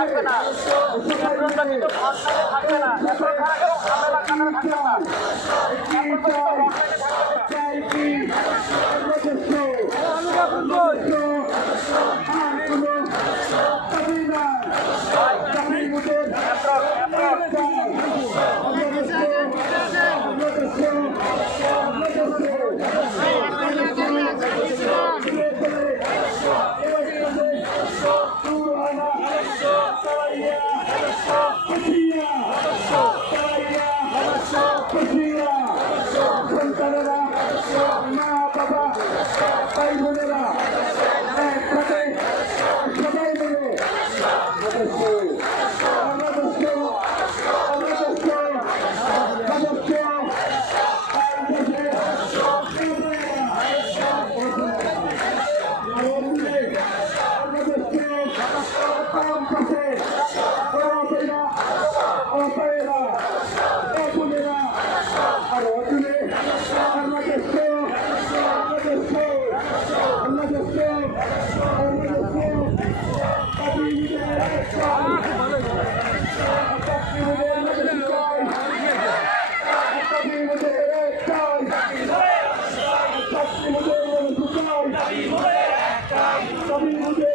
থাকবে না থাকবে না স্ত্রীরা সন্তানেরা মা বাবা ভাই বোনেরা একসাথে সবাই মিলে Opera! Opera! সবই মুখের একটাই সবই মুখের